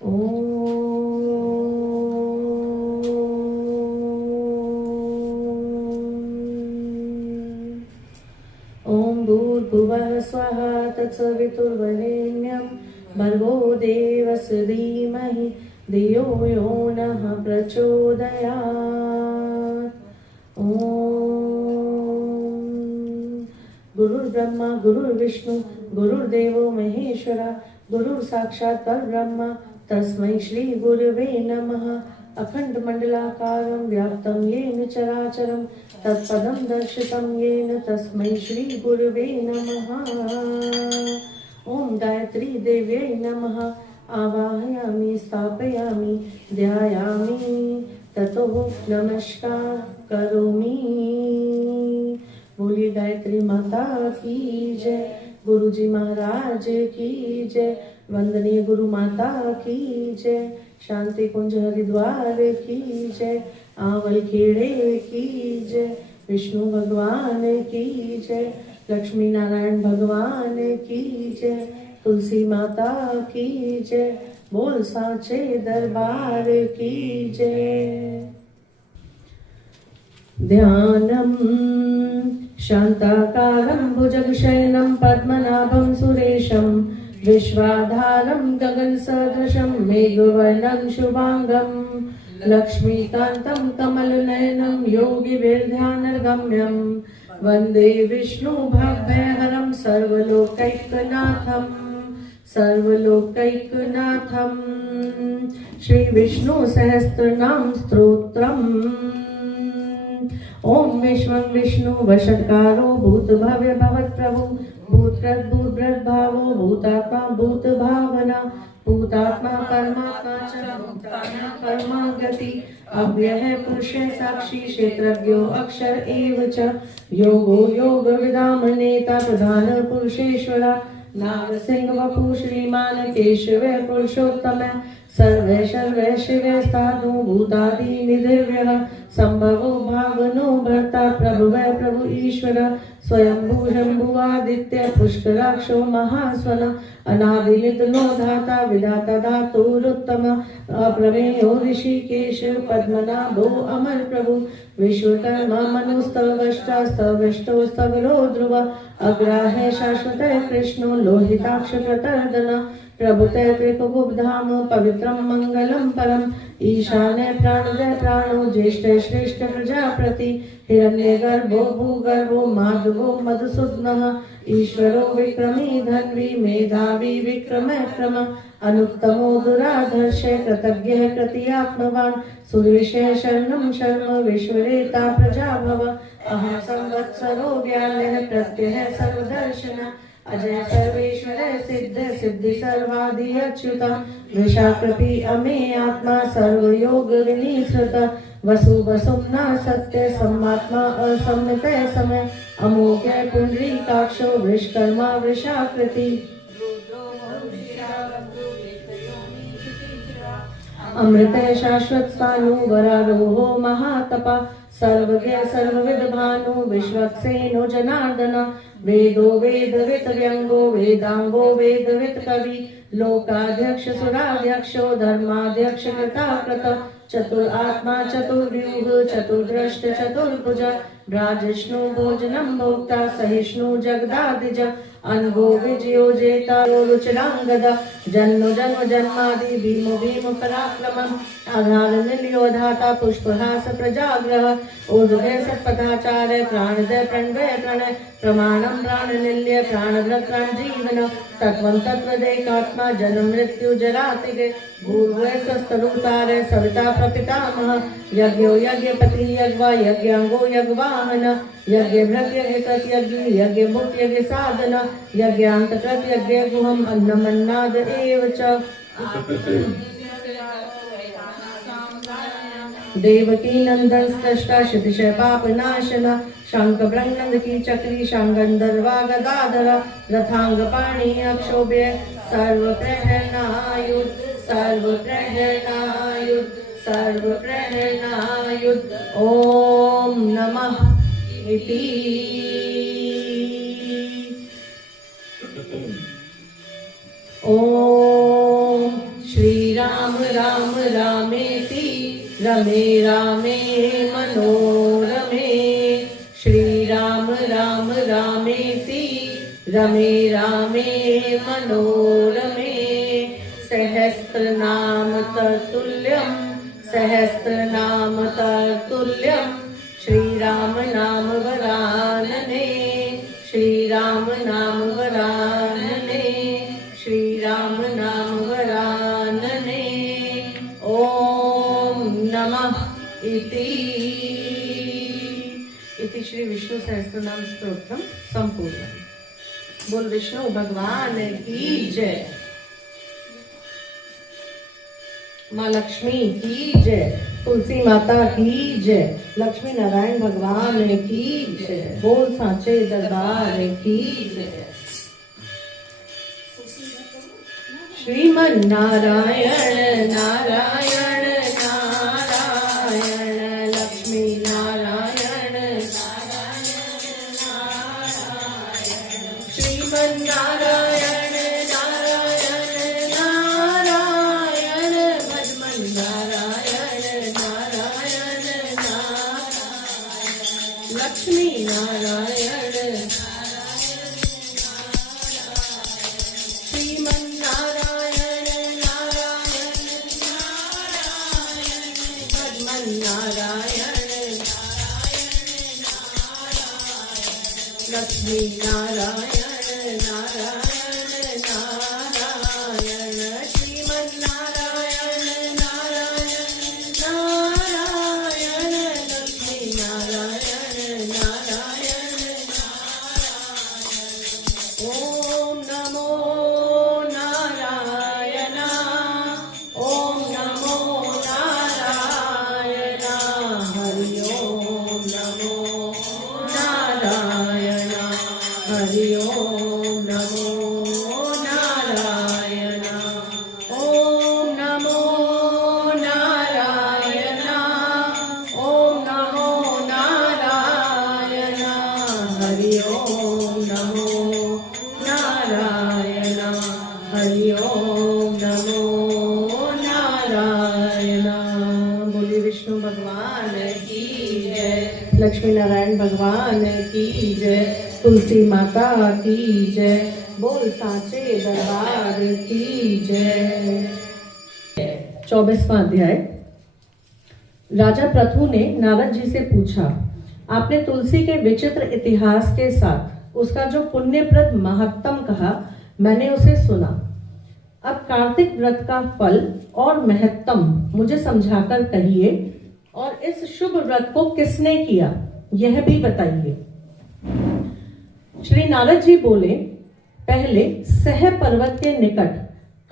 ॐ भूर्भुवः स्वः तत्सवितुर्वरेण्यं भर्गो देवस्य धीमहि धियो यो नः प्रचोदयात्। ॐ गुरुर्ब्रह्मा गुरुर्विष्णु गुरुर्देवो महेश्वरा गुरुर्साक्षात् परब्रह्म तस्मै श्री गुरुवे नमः। अखण्डमण्डलाकारं व्याप्तं येन चराचरं तत्पदं दर्शितं येन तस्मै श्री गुरुवे नमः। ॐ गायत्री देव्यै नमः। आवाहयामि स्थापयामि ध्यायामि ततो नमस्कार करोमि। बोलिए गायत्री माता की जय, गुरुजी महाराज की जय, वंदनीय गुरु माता की जय, शांति कुंज हरिद्वार की जय, आंवल खेड़े की जय, विष्णु भगवान की जय, लक्ष्मी नारायण भगवान की जय, तुलसी माता की जय, बोल साचे दरबार की जय। ध्यानम् शान्ताकारं भुजगशयनं पद्मनाभं सुरेशं विश्वाधारं गगनसदृशं मेघवर्णं शुभांगं लक्ष्मीकान्तं कमलनयनं योगिभिर्ध्यानगम्यं वन्दे विष्णु भवभयहरं सर्वलोकैकनाथं श्री विष्णु सहस्रनाम स्तोत्रम्। ओम विश्वं विष्णु वषट्कारो भूत भव्य भवत् प्रभु भूतकृत भूतभृत भावो भूतात्मा भूत भावना भूतात्मा परमात्मा च भूतात्मा कर्मा गति अव्यय पुरुष साक्षी क्षेत्रज्ञो अक्षर एव च योगो योग विदाम नेता प्रधान पुरुषेश्वरा नारसिंह वपु श्रीमान केशव पुरुषोत्तम सर्वे सर्वे शिवे साधु भूतादि निधिर्व्यः संभवो भावनो भर्ता प्रभुव प्रभु ईश्वर स्वयंभू शंभुवादित्य पुष्कराक्षो महास्वन अनादिनिधनो धाता विधाता धातुरुत्तम अप्रमेयो ऋषिकेश पद्मनाभो अमर प्रभु विश्वकर्मा मनुस्तवष्टा स्तवष्टो स्तवरो ध्रुव अग्राहे शाश्वत कृष्णो लोहिताक्ष कृतर्दन प्रभुते त्रिकुबुधाम पवित्रं मंगलम परम ईशाने प्राणदय प्राणो ज्येष्ठ श्रेष्ठ प्रजाप्रति हिरण्य गर्भो भूगर्भो माधवो मधुसूदनः ईश्वरो विक्रमी धन्वी मेधावी विक्रमक्रम अनुत्तमो दुराधर्षे कृतज्ञ कृतियात्मवान् सुरेशे शरणं शर्म विश्वरेता प्रजाभव अहं संवत्सरो व्यालः प्रत्यह सर्वदर्शन अजय सर्वेश्वर सिद्ध सिद्धि सर्वादि अच्युत वृषाकृति अमे आत्मा सर्वयोग विनिश्रुत वसु वसुम्ना सत्य सम्मात्मा असम्मित समय अमोघ पुंडरीकाक्षो वृषकर्मा वृषाकृति अमृत शाश्वत स्वानु वरारोहो महातपा सर्वज्ञ सर्वविद भानु विश्वक्सेनो जनार्दन वेदो वेदवित व्यंगो वेदांगो वेदवित कवि लोकाध्यक्ष सुराध्यक्षो धर्माध्यक्ष कृताकृत चतुर आत्मा चतुर्व्यूह चतुर्दृष्ट चतुर्भुज भ्राजिष्णु भोजनं भोक्ता सहिष्णु जगदादिज अनघो विजयो जेता रुचिरांगद जन्म जन्म जन्मादि भीमो भीम पराक्रमम् आधार निलयोधाता पुष्पहास प्रजाग्रह ऊर्ध्वे सत्पथाचार्य प्राणदय प्रणवय प्रणय प्रमाणं प्राणनिल्य प्राणव्रत प्राणजीवन तत्त्वं तत्त्वदैकात्मा जन्म मृत्यु जरातिगे भूर्भुवः स्वस्तरूतारे सविता प्रपितामह यज्ञो यज्ञपति यज्ञवा यज्ञांगो यज्ञवाहन यज्ञभृत यज्ञकृत यज्ञ यज्ञभुक्त यज्ञ साधन यज्ञान्तकृत यज्ञ गुहम् अन्नमन्नाद एव च देवकी नंदन स्रष्टा क्षतिशय पाप नाशन शंख ब्रह्मनंद की चक्री शांगंधर्वा गदाधर रथांग पाणी अक्षोभ्य सर्व प्रहरणायुध सर्व प्रहरणायुध सर्व प्रहरणायुध ओम नमः इति ओम श्री राम राम रामेति रमे रामे मनोरमे श्री राम राम रामेति रमे रामे मनोरमे सहस्रनाम तत्तुल्यं सहस्रनाम तत्तुल्यं श्री राम नाम वरानने श्री राम नाम वरानने श्री राम नाम वरानने ओम नमः इति श्री विष्णु सहस्रनाम स्तोत्रम संपूर्ण। बोल विष्णु भगवान की जय, माँ लक्ष्मी की जय, तुलसी माता की जय, लक्ष्मी नारायण भगवान की जय, बोल सांचे दरबार की जय। श्रीमन नारायण नारायण नारायण लक्ष्मी नारायण नारायण नारायण श्रीमन नारायण नारायण नारायण भजमन नारायण नारायण नारायण लक्ष्मी नारायण श्रीमन नारायण नारायण नारायण भजमन नारायण लक्ष्मी नारायण नारायण नारायण श्रीमन नारायण नारायण नारायण लक्ष्मी नारायण नारायण ओम नमो नारायण ओम नमो नारायण हरि ओम नमो नारायण हरि ओम नमो नारायण ओम नमो नारायण ओम नमो नारायण हरि ओम नमो नारायण हरि ओम नमो नारायण। बोलिए विष्णु भगवान की जय, लक्ष्मी नारायण भगवान की जय, तुलसी माता की जय, बोल सांचे दरबार की जय। 24वां अध्याय। राजा प्रथु ने नारद जी से पूछा, आपने तुलसी के विचित्र इतिहास के साथ उसका जो पुण्यप्रद महत्तम कहा, मैंने उसे सुना। अब कार्तिक व्रत का फल और महत्तम मुझे समझाकर कहिए, और इस शुभ व्रत को किसने किया यह भी बताइए। श्री नारद जी बोले, पहले सह पर्वत के निकट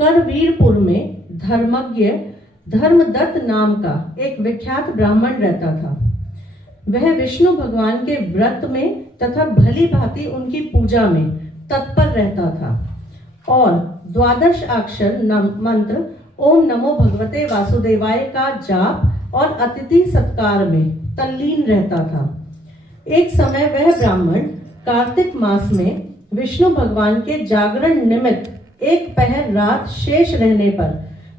करवीरपुर में धर्मज्ञ धर्मदत्त नाम का एक विख्यात ब्राह्मण रहता था। वह विष्णु भगवान के व्रत में तथा भली भांति उनकी पूजा में तत्पर रहता था और 12 अक्षर मंत्र ओम नमो भगवते वासुदेवाय का जाप और अतिथि सत्कार में तल्लीन रहता था। एक समय वह ब्राह्मण कार्तिक मास में विष्णु भगवान के जागरण निमित्त एक पहर रात शेष रहने पर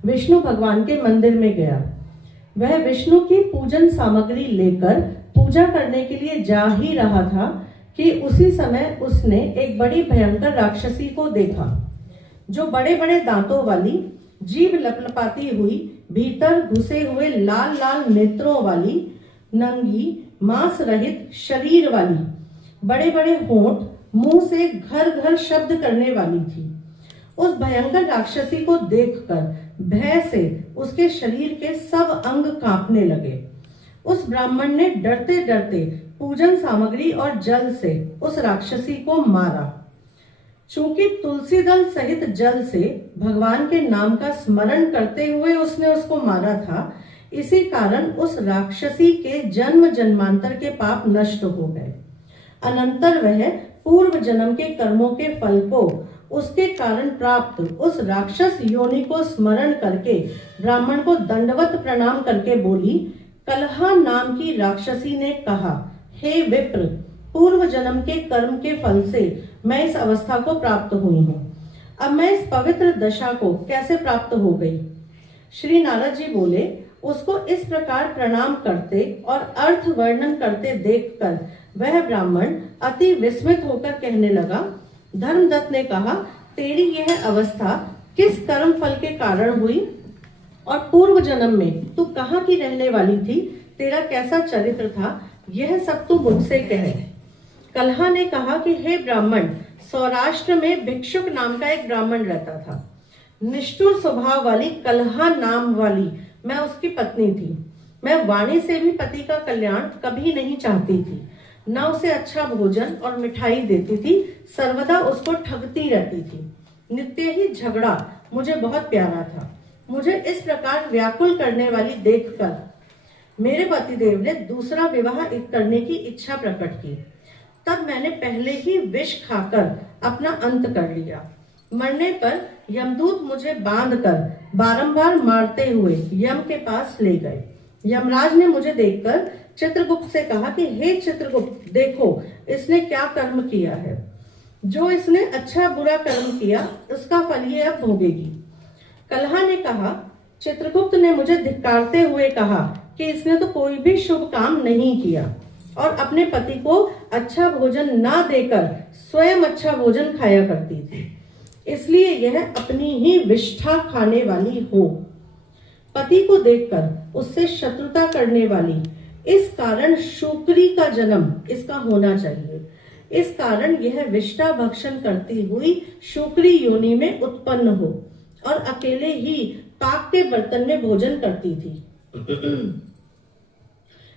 विष्णु भगवान के मंदिर में गया। वह विष्णु की पूजन सामग्री लेकर पूजा करने के लिए जा ही रहा था कि उसी समय उसने एक बड़ी भयंकर राक्षसी को देखा, जो बड़े बड़े दांतों वाली, जीभ लपलपाती हुई, भीतर घुसे हुए लाल लाल नेत्रों वाली, नंगी मांस रहित शरीर वाली, बड़े बड़े होंठ, मुंह से घर घर शब्द करने वाली थी। उस भयंकर राक्षसी को देखकर भय से उसके शरीर के सब अंग कांपने लगे। उस ब्राह्मण ने डरते डरते पूजन सामग्री और जल से उस राक्षसी को मारा। चूंकि तुलसी दल सहित जल से भगवान के नाम का स्मरण करते हुए उसने उसको मारा था, इसी कारण उस राक्षसी के जन्म जन्मांतर के पाप नष्ट हो गए। अनंतर वह पूर्व जन्म के कर्मों के फल को उसके कारण प्राप्त उस राक्षस योनि को स्मरण करके ब्राह्मण को दंडवत प्रणाम करके बोली, कलहा नाम की राक्षसी ने कहा, हे विप्र, पूर्व जन्म के कर्म के फल से मैं इस अवस्था को प्राप्त हुई हूँ। अब मैं इस पवित्र दशा को कैसे प्राप्त हो गई? श्री नारद जी बोले, उसको इस प्रकार प्रणाम करते और अर्थ वर्णन करते देखकर वह ब्राह्मण अति विस्मित होकर कहने लगा। धर्मदत्त ने कहा, तेरी यह अवस्था किस कर्म फल के कारण हुई और पूर्व जन्म में तू कहाँ की रहने वाली थी, तेरा कैसा चरित्र था, यह सब तू मुझसे कह। कलहा ने कहा कि हे ब्राह्मण, सौराष्ट्र में भिक्षुक नाम का एक ब्राह्मण रहता था। निष्ठुर स्वभाव वाली कलहा नाम वाली मैं उसकी पत्नी थी। मैं वाणी से भी पति का कल्याण कभी नहीं चाहती थी, न उसे अच्छा भोजन और मिठाई देती थी, सर्वदा उसको ठगती रहती थी। नित्य ही झगड़ा मुझे बहुत प्यारा था। मुझे इस प्रकार व्याकुल करने वाली देखकर मेरे पतिदेव ने दूसरा विवाह करने की इच्छा प्रकट की। तब मैंने पहले ही विष खाकर अपना अंत कर लिया। मरने पर यमदूत मुझे बांधकर बारंबार मारते हुए यम के पास ले गए। यमराज ने मुझे देखकर चित्रगुप्त से कहा कि हे चित्रगुप्त, देखो इसने क्या कर्म किया है। जो इसने अच्छा बुरा कर्म किया उसका फल ये अब भोगेगी। कलहा ने कहा, चित्रगुप्त ने मुझे धिक्कारते हुए कहा कि इसने तो कोई भी शुभ काम नहीं किया और अपने पति को अच्छा भोजन ना देकर स्वयं अच्छा भोजन खाया करती थी, इसलिए यह अपनी ही विष्ठा खाने वाली हो। पति को देखकर उससे शत्रुता करने वाली, इस कारण शुक्री का जन्म इसका होना चाहिए। इस कारण यह विष्ठा भक्षण करती हुई शुक्री योनि में उत्पन्न हो और अकेले ही पाक के बर्तन में भोजन करती थी।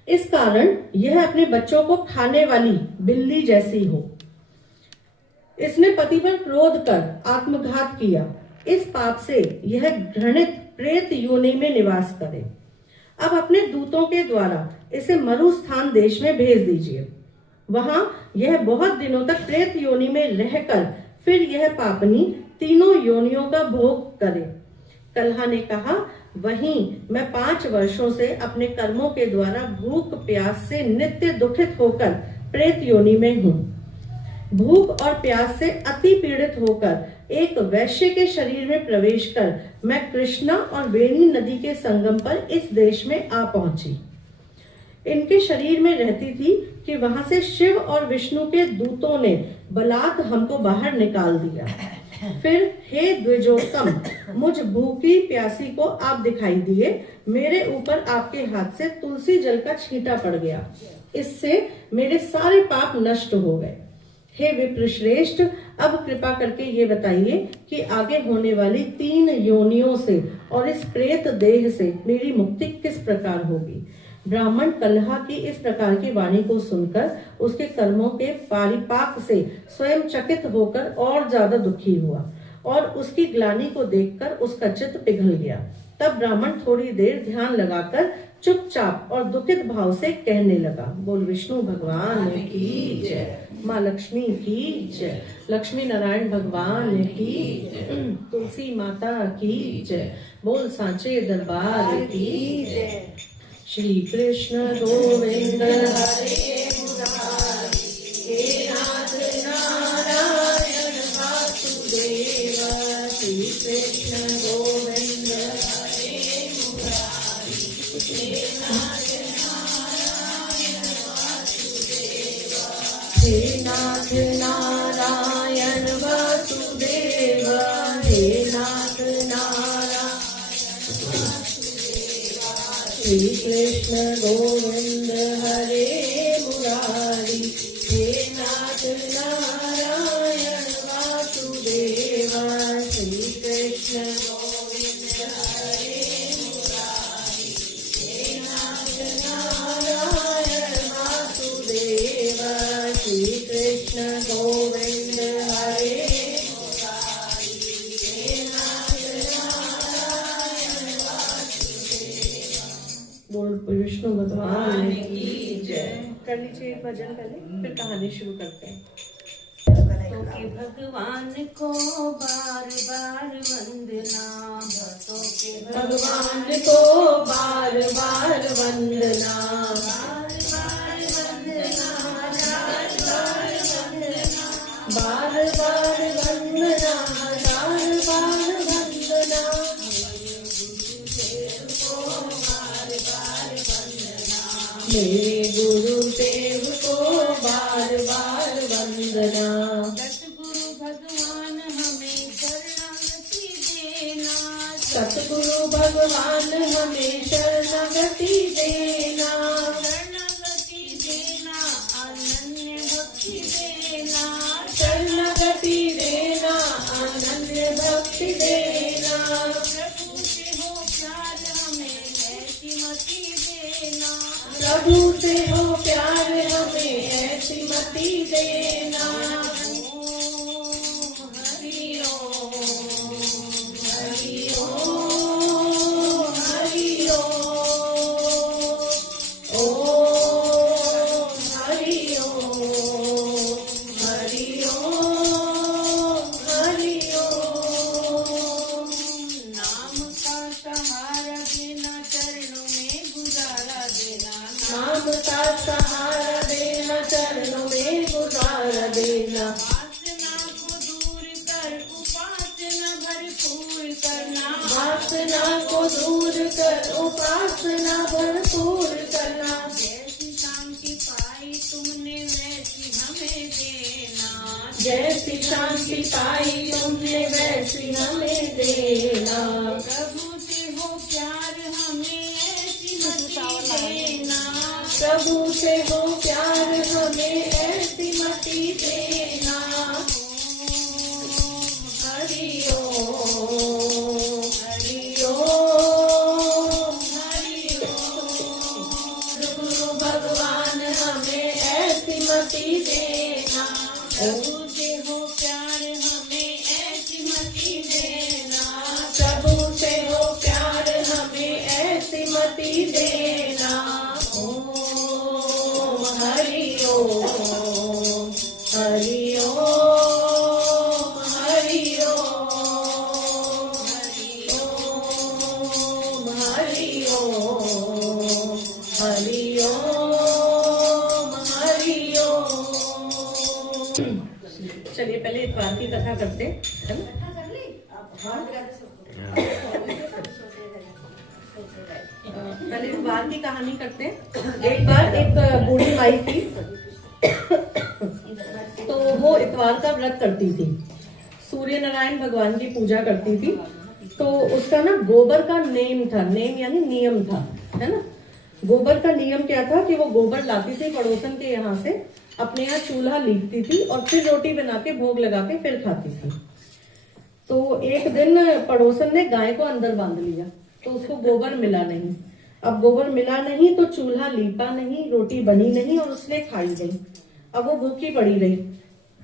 इस कारण यह अपने बच्चों को खाने वाली बिल्ली जैसी हो। इसने पति पर क्रोध कर आत्मघात किया। इस पाप से यह घृणित प्रेत योनि में निवास करे। अब अपने दूतों के द्वारा इसे मरुस्थान देश में भेज दीजिए। वहां यह बहुत दिनों तक प्रेत योनि में रहकर फिर यह पापनी तीनों योनियों का भोग करे। कलहा ने कहा, वहीं मैं 5 वर्षों से अपने कर्मों के द्वारा भूख प्यास से नित्य दुखित होकर प्रेत योनि में हूँ। भूख और प्यास से अति पीड़ित होकर एक वैश्य के शरीर में प्रवेश कर मैं कृष्णा और वेणी नदी के संगम पर इस देश में आ पहुंची। इनके शरीर में रहती थी कि वहां से शिव और विष्णु के दूतों ने बलात् हमको बाहर निकाल दिया। फिर हे द्विजोत्तम, मुझ भूखी प्यासी को आप दिखाई दिए। मेरे ऊपर आपके हाथ से तुलसी जल का छींटा पड़ गया। इससे मेरे सारे पाप नष्ट हो गए। हे विप्रश्रेष्ठ, अब कृपा करके ये बताइए कि आगे होने वाली 3 योनियों से और इस प्रेत देह से मेरी मुक्ति किस प्रकार होगी। ब्राह्मण कलहा की इस प्रकार की वाणी को सुनकर उसके कर्मों के पारिपाक से स्वयं चकित होकर और ज्यादा दुखी हुआ और उसकी ग्लानि को देखकर उसका चित्त पिघल गया। तब ब्राह्मण थोड़ी देर ध्यान लगाकर चुपचाप और दुखित भाव से कहने लगा, बोल विष्णु भगवान की जय, माँ लक्ष्मी की जय, लक्ष्मी नारायण भगवान की जय, तुलसी माता की जय, बोल सांचे दरबार की जय। श्री कृष्ण गोविंद हरे मुरारी, हे नाथ नारायण वासुदेव। श्री कृष्ण गोविंद हरे मुरारी, हे नाथ नारायण वासुदेव। हे नाथ नारायण वासुदेव, हे नाथ नारायण। श्री कृष्ण गोविंद हरे मुरारी, हे नाथ नारायण वासुदेव। श्री कृष्ण गोविंद हरे मुरारी, हे नाथ नारायण वासुदेव। श्री कृष्ण गोविंद हरे मुरारी, हे नाथ नारायण वासुदेव। बोल विष्णु भगवान की जय। कर लीजिए एक भजन पहले, फिर कहानी शुरू करते हैं। तो कि भगवान को बार बार वंदना, भक्तों के भगवान को बार बार वंदना, बार बार वंदना, बार बार वंदना, बार बार वंदना, बार बार वंदना। मेरे गुरुदेव को बार बार वंदना। सतगुरु भगवान हमें शरणागति देना। सतगुरु भगवान हमें शरणागति देना। शरणागति देना, अनन्य भक्ति देना। शरणागति देना, अनन्य भक्ति देना। प्रभु से हो प्यार हमें ऐसी मति देना। प्रभु से हो प्यार हमें ऐसी मति देना। ओम हरि ओम, हरि ओम, हरि ओम, ओम हरि ओम, हरि ओम, हरि ओम। नाम का सहारा देना, चरणों में गुजारा देना। नाम का सहारा देना, चरणों में गुजारा देना। वासना को दूर कर उपासना भरपूर करना। वासना को दूर कर उपासना भरपूर करना। जैसी शांति पाई तुमने वैसी हमें देना। जैसी शांति पाई तुमने वैसी हमें देना। प्रभु से हो प्यार हमें ऐसी मति देना। प्रभु से हो प्यार हमें ऐसी मति देना। हरि ओम, हरि ओम, हरि ओम। गुरु भगवान हमें ऐसी मति देना। प्रभु से हो प्यार हमें ऐसी मति देना। प्रभु से हो प्यार हमें ऐसी मति देना। ओम हरि ओम, हरि ओम, हरि ओम, हरि ओम, हरि ओम, हरि ओम, हरि ओम। चलिए पहले इतवार की कथा करते हैं, है ना? पहले इतवार की कहानी करते हैं। एक बार एक बूढ़ी माई थी, तो वो इतवार का व्रत करती थी, सूर्य नारायण भगवान की पूजा करती थी। तो उसका ना गोबर का नेम था, नेम यानी नियम था, है ना। गोबर का नियम क्या था कि वो गोबर लाती थी पड़ोसन के यहाँ से, अपने यहाँ चूल्हा लीपती थी और फिर रोटी बना के भोग लगा के फिर खाती थी। तो एक दिन पड़ोसन ने गाय को अंदर बांध लिया, तो उसको गोबर मिला नहीं। अब गोबर मिला नहीं तो चूल्हा लीपा नहीं, रोटी बनी नहीं और उसने खाई गई। अब वो भूखी पड़ी रही,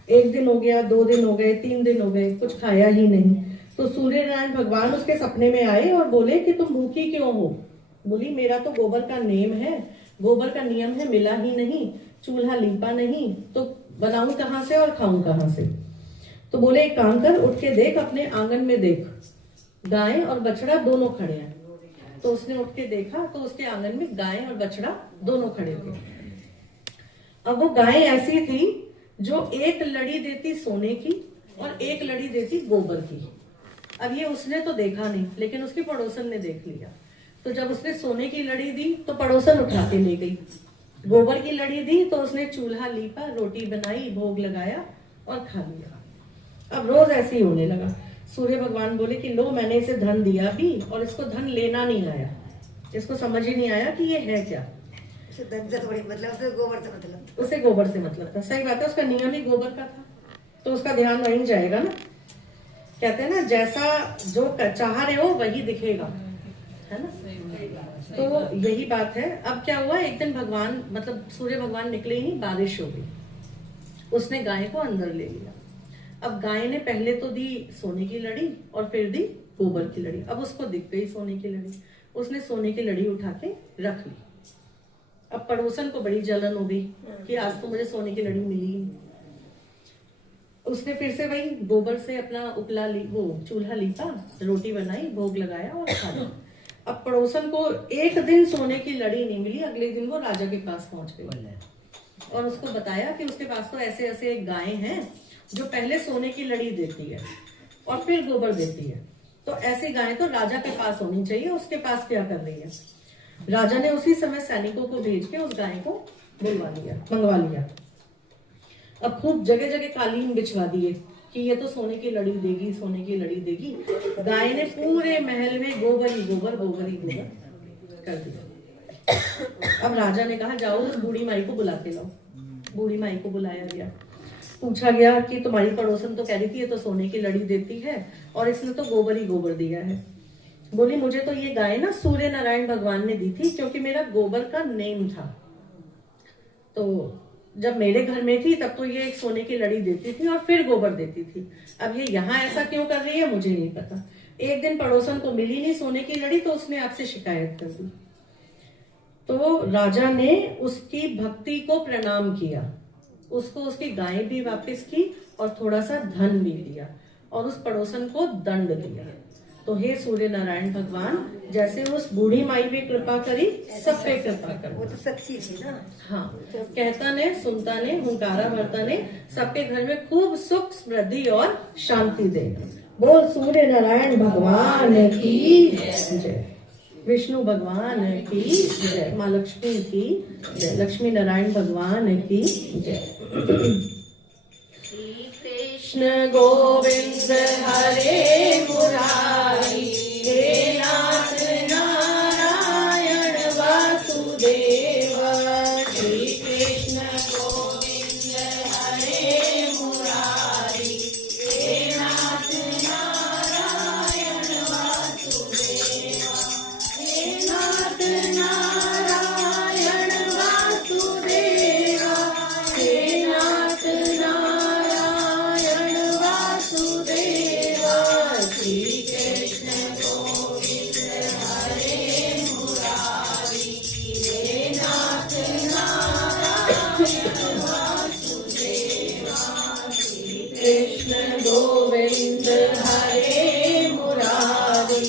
एक दिन हो गया, 2 दिन हो गए, 3 दिन हो गए, कुछ खाया ही नहीं। तो सूर्य नारायण भगवान उसके सपने में आए और बोले कि तुम भूखी क्यों हो? बोली मेरा तो गोबर का नेम है, गोबर का नियम है, मिला ही नहीं, चूल्हा लीपा नहीं, तो बनाऊं कहाँ से और खाऊं कहाँ से? तो बोले एक काम कर, उठ के देख, अपने आंगन में देख, गाय और बछड़ा दोनों खड़े हैं। तो उसने उठ के देखा तो उसके आंगन में गाय और बछड़ा दोनों खड़े थे। अब वो गाय ऐसी थी जो एक लड़ी देती सोने की और एक लड़ी देती गोबर की। अब ये उसने तो देखा नहीं, लेकिन उसके पड़ोसन ने देख लिया। तो जब उसने सोने की लड़ी दी तो पड़ोसन उठा के ले गई, गोबर की लड़ी दी तो उसने चूल्हा लीपा, रोटी बनाई, भोग लगाया और खा लिया। अब रोज ऐसे ही होने लगा। सूर्य भगवान बोले कि लो मैंने इसे धन दिया भी और इसको धन लेना नहीं आया, इसको समझ ही नहीं आया कि ये है क्या। उसे गोबर से मतलब था, सही बात है, उसका नियम ही गोबर का था, तो उसका ध्यान वहीं जाएगा ना। कहते हैं ना, जैसा जो चाह रहे हो वही दिखेगा, है ना। तो यही बात है। अब क्या हुआ, एक दिन भगवान मतलब सूर्य भगवान निकले ही, बारिश हो गई, उसने गाय को अंदर ले लिया। अब गाय ने पहले तो दी सोने की लड़ी और फिर दी गोबर की लड़ी। अब उसको दिख गई सोने की लड़ी, उसने सोने की लड़ी उठा के रख ली। अब पड़ोसन को बड़ी जलन हो गई कि आज तो मुझे सोने की लड़ी मिली ही। उसने फिर से वही गोबर से अपना उपला ली, वो चूल्हा लीपा, रोटी बनाई, भोग लगाया और खा लिया। अब पड़ोसन को एक दिन सोने की लड़ी नहीं मिली, अगले दिन वो राजा के पास पहुंच गई और उसको बताया कि उसके पास तो ऐसे ऐसे एक गाय हैं जो पहले सोने की लड़ी देती है और फिर गोबर देती है, तो ऐसी गाय तो राजा के पास होनी चाहिए, उसके पास क्या कर रही है। राजा ने उसी समय सैनिकों को भेज के उस गाय को मंगवा लिया। अब खूब जगह जगह कालीन बिछवा दिए कि ये तो सोने की लड़ी देगी, सोने की लड़ी देगी। गाय ने पूरे महल में गोबर ही गोबर कर दिया। अब राजा ने कहा जाओ उस बूढ़ी माई को बुला के लाओ। बूढ़ी माई को बुलाया गया, पूछा गया कि तुम्हारी पड़ोसन तो कह रही थी ये तो सोने की लड़ी देती है और इसने तो गोबर ही गोबर दिया है। बोली मुझे तो ये गाय ना सूर्य नारायण भगवान ने दी थी क्योंकि मेरा गोबर का नेम था। तो जब मेरे घर में थी तब तो ये एक सोने की लड़ी देती थी और फिर गोबर देती थी। अब ये यहाँ ऐसा क्यों कर रही है मुझे नहीं पता। एक दिन पड़ोसन को मिली नहीं सोने की लड़ी तो उसने आपसे शिकायत कर दी। तो राजा ने उसकी भक्ति को प्रणाम किया, उसको उसकी गाय भी वापस की और थोड़ा सा धन भी दिया और उस पड़ोसन को दंड दिया। तो हे सूर्य नारायण भगवान जैसे उस बूढ़ी माई पे कृपा करी, सब पे कृपा कर। वो तो सच्ची थी ना। हाँ, कहता ने सुनता ने हुंकारा भरता ने सबके घर में खूब सुख समृद्धि और शांति दे। बोल सूर्य नारायण भगवान की जय, विष्णु भगवान की जय, माँ लक्ष्मी की जय, लक्ष्मी नारायण भगवान की जय। कृष्ण गोविंद हरे मुरारी, हे नाथ नारायण वासुदेव। श्री कृष्ण गोविंद हरे मुरारी, हे नाथ नारायण वासुदेव। हे नाथ नारायण वासुदेव, हे नाथ नारायण वासुदेव। श्री कृष्ण गोविंद हरे मुरारी, हे नाथ नारायण वासुदेव। श्री कृष्ण गोविंद हरे मुरारी,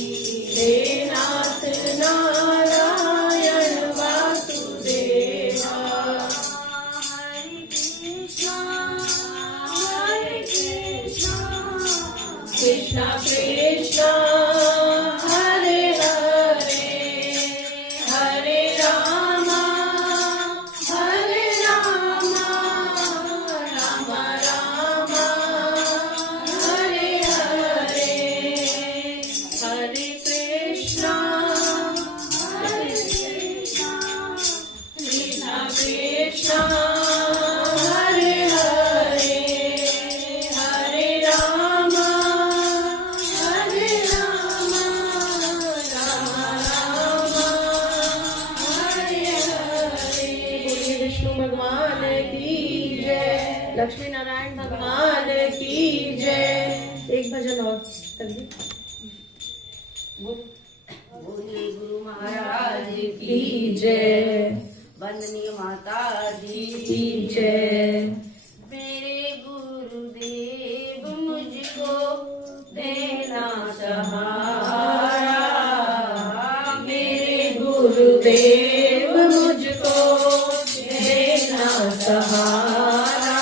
हे नाथ नारायण वासुदेव। हरे कृष्णा कृष्णा हरे हरे, हरे रामा राम राम हरे हरे। हरे कृष्णा कृष्णा कृष्णा हरे हरे, हरे राम राम हरे हरे। बोलिए विष्णु भगवान की जय, लक्ष्मी नारायण भगवान की जय। एक भजन और करिए। बोले गुरु महाराज की जय, वंदनीय माता जी की जय। मेरे गुरुदेव मुझको देना सहारा, मेरे गुरुदेव मुझको देना सहारा।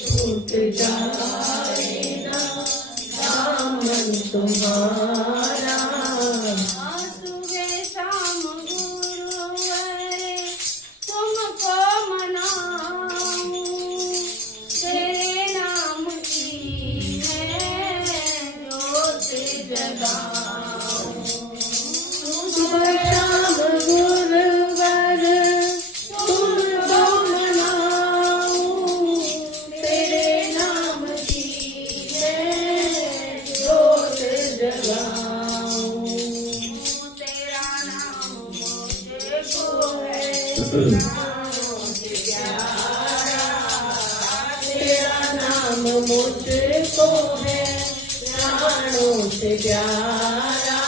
छूट जाए ना दामन तुम्हारा। सुबह शाम गुरुवर तुमको मनाऊं, तेरे नाम की मैं जोत जगाऊं। सुबह शाम गुरुवर तुमको मनाऊं, तेरे नाम की मैं जोत जगाऊं। तेरा नाम मुझको है तेरा नाम मुझको है प्राणों से प्यारा।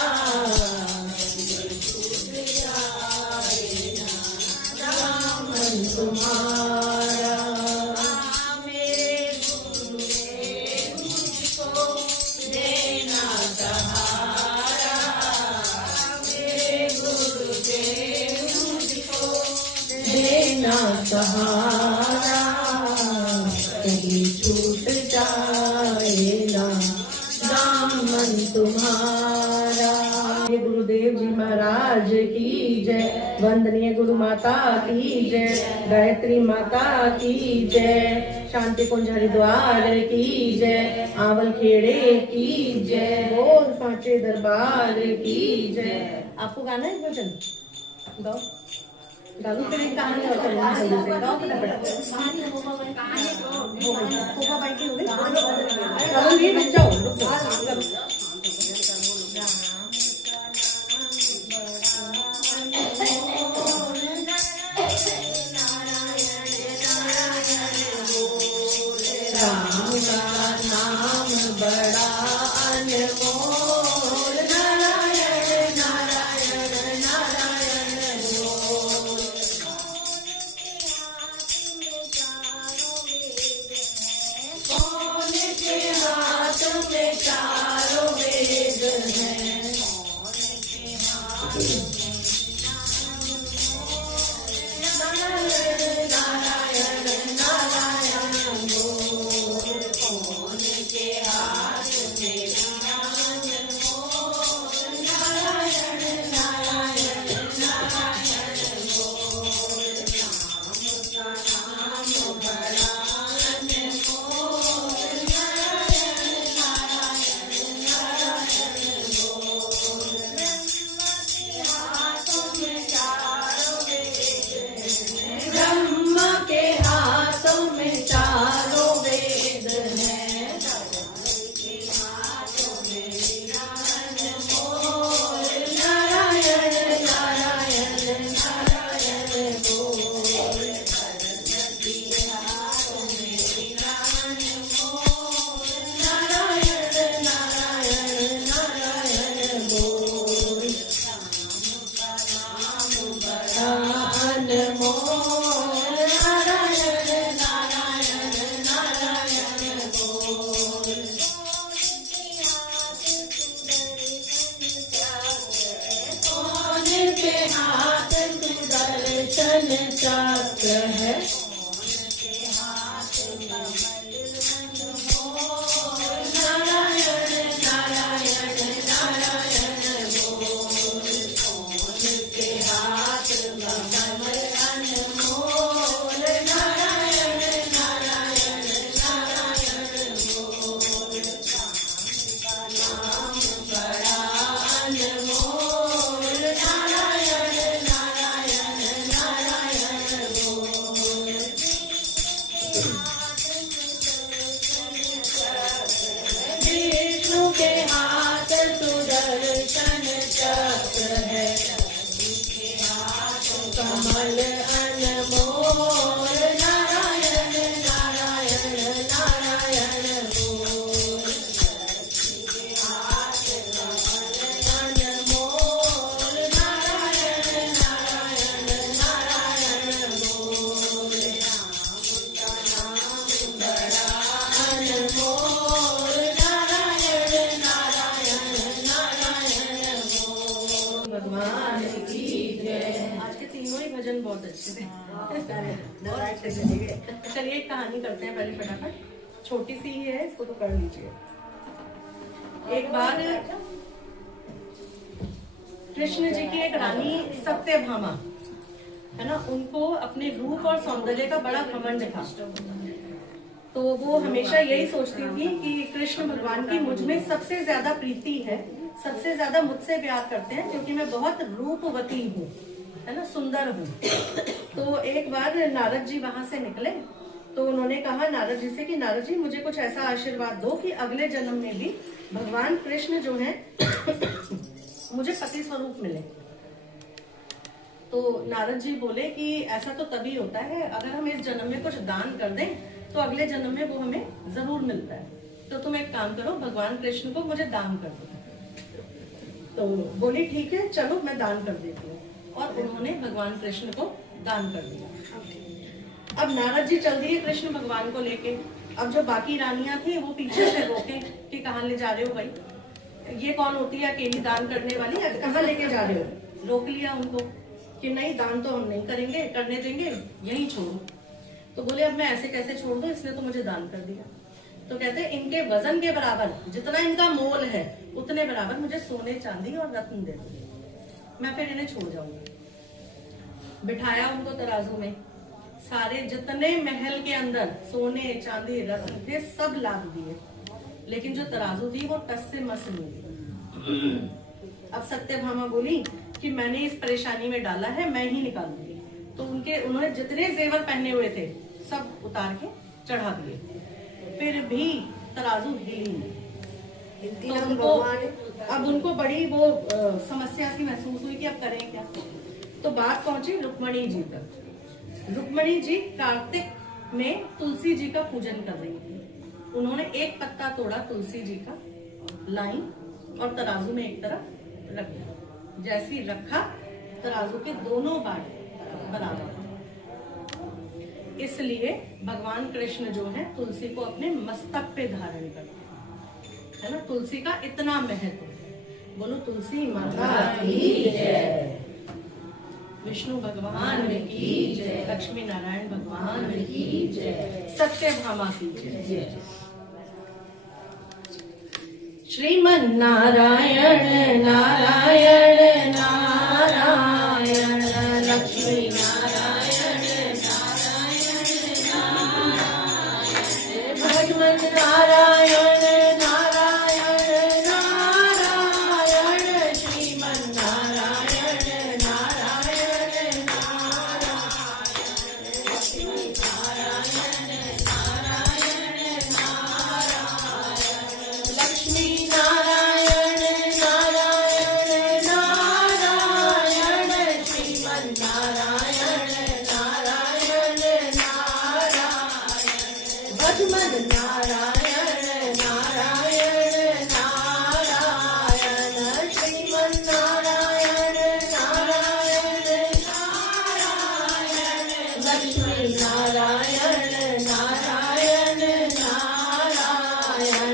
दामन तुम्हारा। मेरे गुरुदेव मुझको देना सहारा, मेरे गुरुदेव मुझको देना सहारा। कहीं कहीं छूट जाए ना दामन तुम्हारा। ये गुरुदेव जी महाराज की जय, वंदनीय गुरु माता की जय, गायत्री माता की जय, शांति कुंज हरिद्वार की जय, आवल खेड़े की जय, बोल सांचे दरबार की जय। आपको गाना है भजन? गाओ गाओ, फिर एक कहानी और चलना जल्दी से गाओ फटाफट। चलो ये रुक जाओ रुक जाओ। राम का नाम बड़ा अनमोल, नारायण नारायण नारायण बोल। कौन के हाथ में चारों वेद हैं, चक्र है, नारायण नारायण नारायण बोल। उनके हाथ में कमल अनमोल, नारायण नारायण नारायण बोल। नाम बड़ा अनमोल, नारायण नारायण नारायण बोल। विष्णु के हाथ सुदर्शन चक्र है, कमल अनमोल, नारायण नारायण नारायण बोल। अनमोल, नारायण नारायण नारायण बोल। बड़ा अनमोल, नारायण नारायण नारायण बोल। भगवान की जय। आज के तीनों ही भजन बहुत अच्छे थे। चलिए एक कहानी करते हैं पहले फटाफट, छोटी सी ही है, इसको तो कर लीजिए। एक बार कृष्ण जी की एक रानी सत्यभामा है ना, उनको अपने रूप और सौंदर्य का बड़ा घमंड था। तो वो हमेशा यही सोचती थी कि कृष्ण भगवान की मुझ में सबसे ज्यादा प्रीति है, सबसे ज्यादा मुझसे प्यार करते हैं, क्योंकि मैं बहुत रूपवती हूँ, है ना, सुंदर हूँ। तो एक बार नारद जी वहां से निकले, तो उन्होंने कहा नारद जी से कि नारद जी मुझे कुछ ऐसा आशीर्वाद दो कि अगले जन्म में भी भगवान कृष्ण जो है मुझे पति स्वरूप मिले। तो नारद जी बोले कि ऐसा तो तभी होता है अगर हम इस जन्म में कुछ दान कर दें तो अगले जन्म में वो हमें जरूर मिलता है। तो तुम एक काम करो, भगवान कृष्ण को मुझे दान कर दो। तो बोली ठीक है चलो मैं दान कर देती हूँ, और उन्होंने भगवान कृष्ण को दान कर दिया। अब नारद जी चल दिए कृष्ण भगवान को लेके। अब जो बाकी रानियां थी वो पीछे से रोके कि कहाँ ले जा रहे हो भाई, ये कौन होती है अकेली दान करने वाली, कहाँ लेके जा रहे हो। रोक लिया उनको कि नहीं दान तो हम नहीं करेंगे, करने देंगे, यही छोड़ो। तो बोले अब मैं ऐसे कैसे छोड़ दूं, इसने तो मुझे दान कर दिया। तो कहते हैं इनके वजन के बराबर जितना इनका मोल है उतने बराबर मुझे सोने चांदी और रत्न दे दो, मैं फिर इन्हें छोड़ जाऊंगा। बिठाया उनको तराजू में, सारे जितने महल के अंदर सोने चांदी रत्न थे सब लाद दिए, लेकिन जो तराजू थी वो टस से मस नहीं। अब सत्यभामा बोली कि मैंने इस परेशानी में डाला है, मैं ही निकाल दूंगी। तो उन्होंने जितने जेवर पहने हुए थे सब उतार के चढ़ा दिए, फिर भी तराजू हिली नहीं। तो अब उनको बड़ी वो समस्या सी महसूस हुई कि अब करें क्या। तो बात पहुंची रुक्मणी जी तक। रुक्मणी जी कार्तिक में तुलसी जी का पूजन कर रही थी। उन्होंने एक पत्ता तोड़ा तुलसी जी का, लाई और तराजू में एक तरफ रख दिया। जैसे ही रखा तराजू के दोनों बार बराबर, इसलिए भगवान कृष्ण जो है तुलसी को अपने मस्तक पे धारण करते है ना। तुलसी का इतना महत्व। बोलो तुलसी माता की जय, विष्णु भगवान की जय, लक्ष्मी नारायण भगवान की जय, सत्यभामा की जय। श्रीमन नारायण नारायण नारायण, लक्ष्मी नारायण नारायण नारायण, भगवन नारायण नारायण नारायण, श्रीमन नारायण नारायण नारायण, लक्ष्मी नारायण नारायण नारायण, लक्ष्मी नारायण नारायण नारायण, श्रीमन नारायण नारायण नारायण, भगवन नारायण नारायण नारायण, श्रीमन नारायण नारायण नारायण, लक्ष्मी नारायण नारायण नारायण,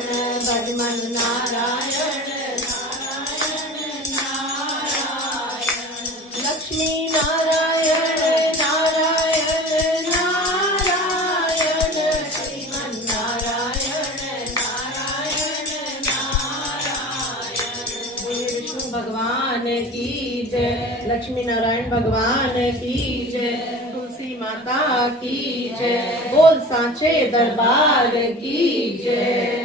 भगवन नारायण नारायण नारायण, लक्ष्मी नारायण नारायण नारायण, श्रीमन नारायण नारायण नारायण। बोलिए विष्णु भगवान की जय, लक्ष्मी नारायण भगवान की जय, तुलसी माता की जय, बोल सांचे दरबार की जय।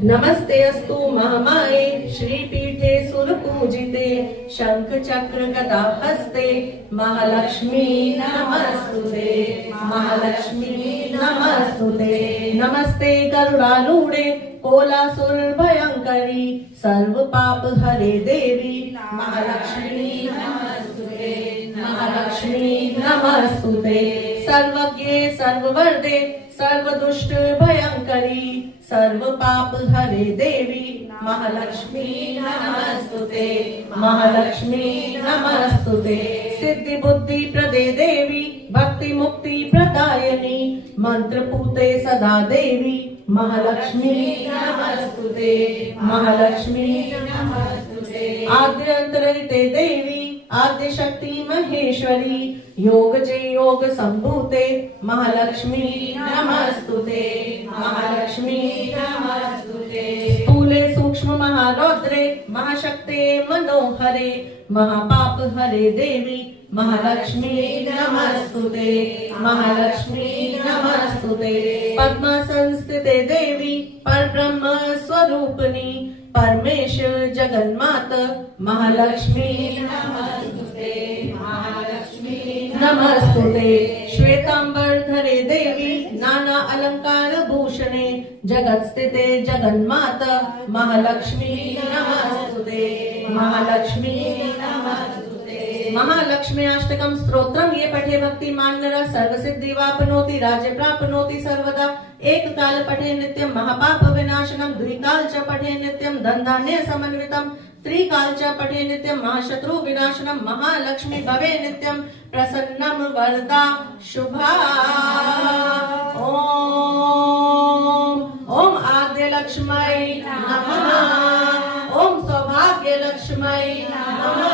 नमस्ते अस्तु महामाये श्रीपीठे सुरपूजिते, शंख चक्र गदा हस्ते, महालक्ष्मी नमस्तुते, महालक्ष्मी नमस्तुते। नमस्ते गरुडारूढे कोलासुर भयंकरी, सर्व पाप हरे देवी, महालक्ष्मी नमस्तुते, महालक्ष्मी नमस्तुते। सर्वज्ञे सर्ववरदे सर्वदुष्ट भयंकरी, सर्व पाप हरे देवी, महालक्ष्मी नमस्तुते, महालक्ष्मी नमस्तुते। सिद्धि बुद्धि प्रदे देवी, भक्ति मुक्ति प्रदायिनी, मंत्र पूते सदा देवी, महालक्ष्मी नमस्तुते, महालक्ष्मी नमस्तुते। आद्य अंतरहिते देवी, आद्य शक्ति महेश्वरी, योग जय योग संभूते, महालक्ष्मी नमस्तुते, महालक्ष्मी नमस्तुते। स्थूले सूक्ष्म महारौद्रे महाशक्ते मनोहरे, महापाप हरे देवी, महालक्ष्मी नमस्तुते, महालक्ष्मी नमस्तुते। पद्मासन स्थिते देवी, परब्रह्म स्वरूपिणी, परमेश जगन्मात, महालक्ष्मी नमस्तुते, महालक्ष्मी नमस्तुते। श्वेतांबर धरे देवी, नाना अलंकार भूषणे, जगत स्थिते जगन्मात, महालक्ष्मी नमस्तुते, महालक्ष्मी नमस्तुते। महालक्ष्मी अष्टकम स्तोत्रम ये पठे भक्ति मान नर सर्व सिद्धि वापनोति, राज्य प्राप्नोति सर्वदा। एक काल पठे नित्यम महापाप विनाशनम, द्विकाल च पठे नित्यम धन धान्य समन्वितम, त्रिकाल च पठे नित्यम महाशत्रु विनाशनम, महालक्ष्मी भवे नित्यम प्रसन्नम वरदा शुभा। ओम आद्य लक्ष्मी नमः, ओम सौभाग्य लक्ष्मी नमः,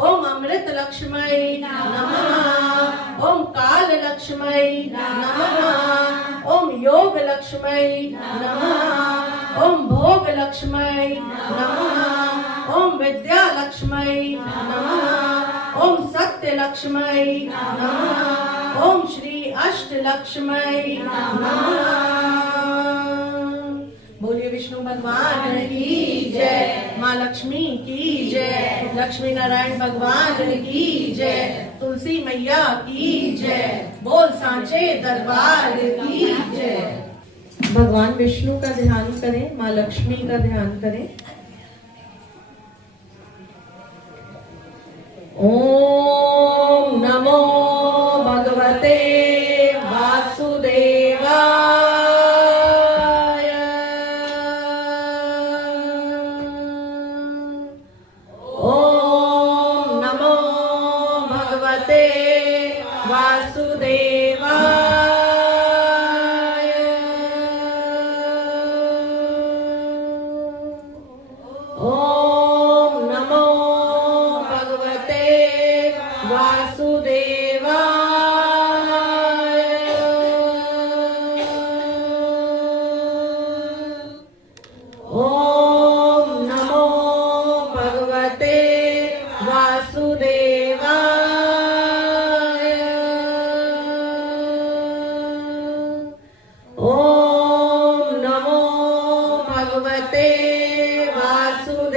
ओम अमृत लक्ष्मी नमः, ओम काल लक्ष्मै नमः। ओम योग लक्ष्मै नमः। ओम भोग लक्ष्मै नमः। ओम विद्या लक्ष्मै नमः। ओम सत्य लक्ष्मै नमः। ओम श्री अष्ट लक्ष्मै नमः। बोलिए विष्णु भगवान की जय, माँ लक्ष्मी की जय, लक्ष्मी नारायण भगवान की जय, तुलसी मैया की जय, बोल सांचे दरबार की जय। भगवान विष्णु का ध्यान करें, माँ लक्ष्मी का ध्यान करें। ओम नमो भगवते वासुदेवाय। ओम नमो भगवते वासुदेवाय। ओम नमो भगवते वासुदेवाय। ओम नमो भगवते वासुदेवाय। ओम नमो भगवते वासुदेवाय।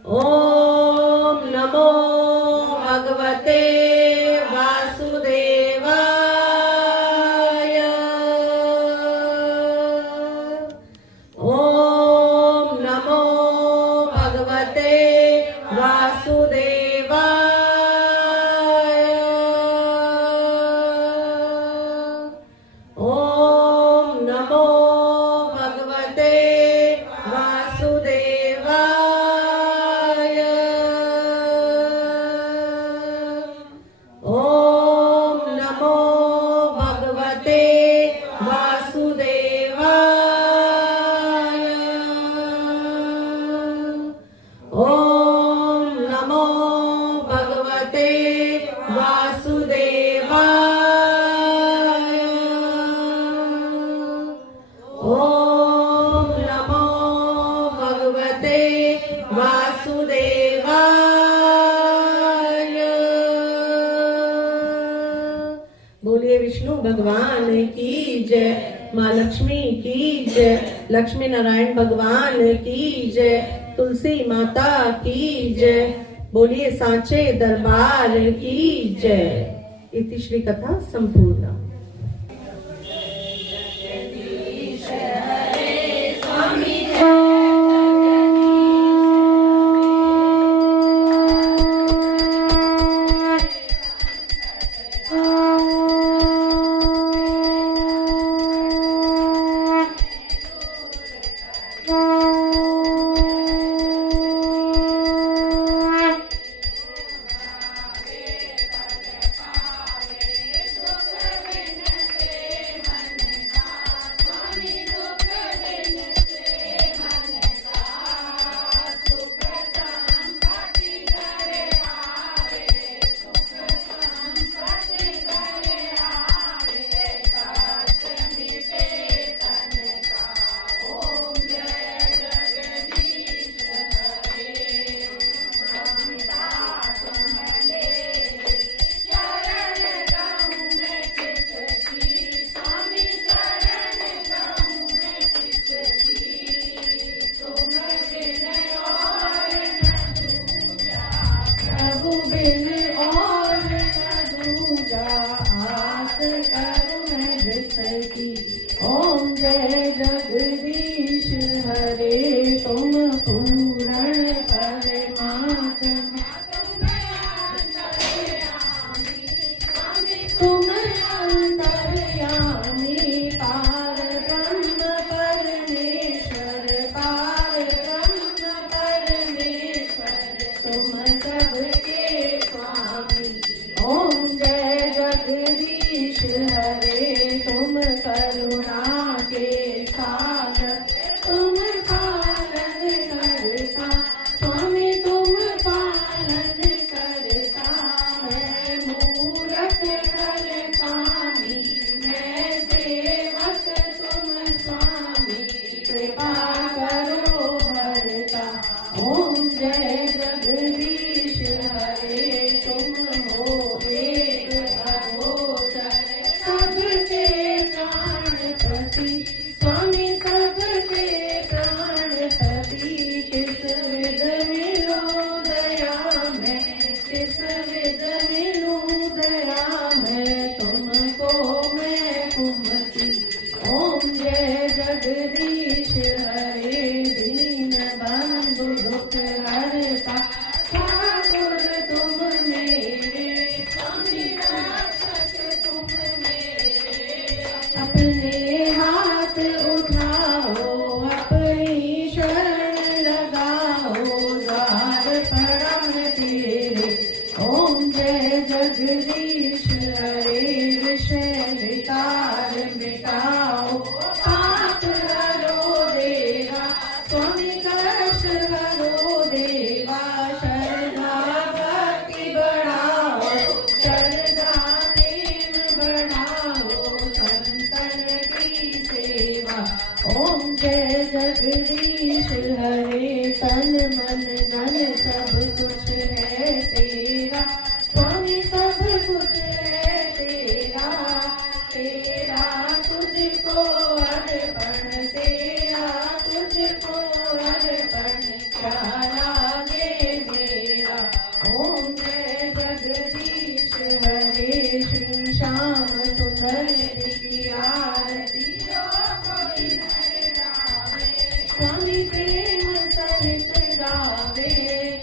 ओम नमो भगवते वासुदेवाय। ओम नमो भगवते वासुदेवाय। ओम नमो भगवते वासुदेवाय। ओम नमो भगवते वासुदेवाय। ओम नमो भगवते वासुदेवाय। ओम नमो भगवते वासुदेवाय। बोलिए विष्णु भगवान की जय, माँ लक्ष्मी की जय, लक्ष्मी नारायण भगवान की जय, तुलसी माता की जय, बोलिए सांचे दरबार की जय। इति श्री कथा संपूर्ण। ओम जय जगदीश हरे तुम पूरण परमात्मा तुम अंतर्यामी पार ब्रह्म परमेश्वर पार ब्रह्म परमेश्वर तुम सबके स्वामी। ओम जय जगदीश हरे विषय विकार मिटाओ पाप हरो देवा स्वामी कष्ट हरो देवा श्रद्धा भक्ति बढ़ाओ श्रद्धा प्रेम बढ़ाओ संतन की सेवा ओम जय जगदीश हरे तन मन धन सब कुछ है तेरा स्वामी सब कुछ है तेरा तेरा तुझको अर्पण तेरा तुझको अर्पण क्या लागे मेरा ओम जय जगदीश हरे श्री श्याम सुंदर की आरती स्वामी प्रेम सहित गावे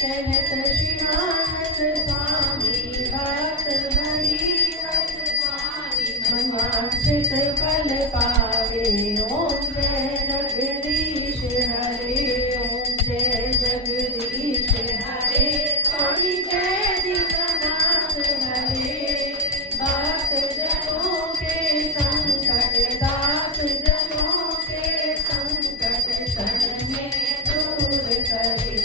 कहत शिवानंद स्वामी भक्त हरि हर स्वामी मनवांछित फल पावे ओम जय जगदीश हरे ओम जय जगदीश हरे स्वामी जय दीननाथ हरे भक्त जनों के संकट दास जनों के संकट क्षण में दूर करे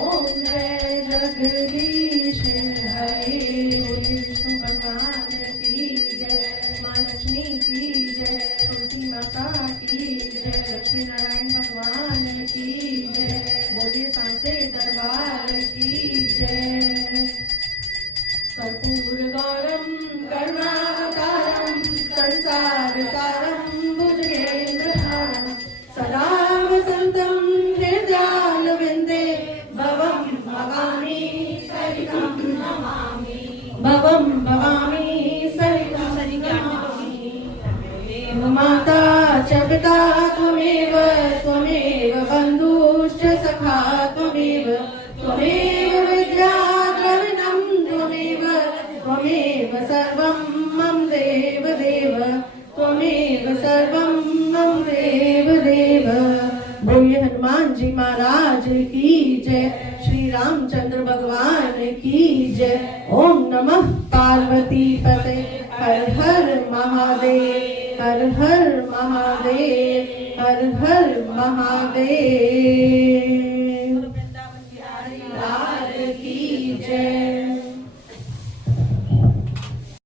ओम जय जगदीश हरे बोलिए विष्णु भगवान की जय माँ लक्ष्मी की जय तुलसी माता की जय लक्ष्मी नारायण भगवान की जय बोलिए सांचे दरबार की जय कर्पूर गौरम करुणावतारम संसार सारम भुजगेन्द्रहारम सदा वसंतम हृदयारविंदे भवं भवामि सहितं नमामि भवं भवामि सहितं नमामि माता च पिता त्वमेव त्वमेव बन्धुश्च सखा त्वमेव त्वमेव विद्या द्रविणं त्वमेव त्वमेव सर्वं मम देव देव त्वमेव सर्वं मम देव देव बोलिए हनुमान जी महाराज की जय श्री रामचंद्र भगवान की जय ओम नमः पार्वती पते हर हर महादेव हर हर महादेव हर हर महादेव।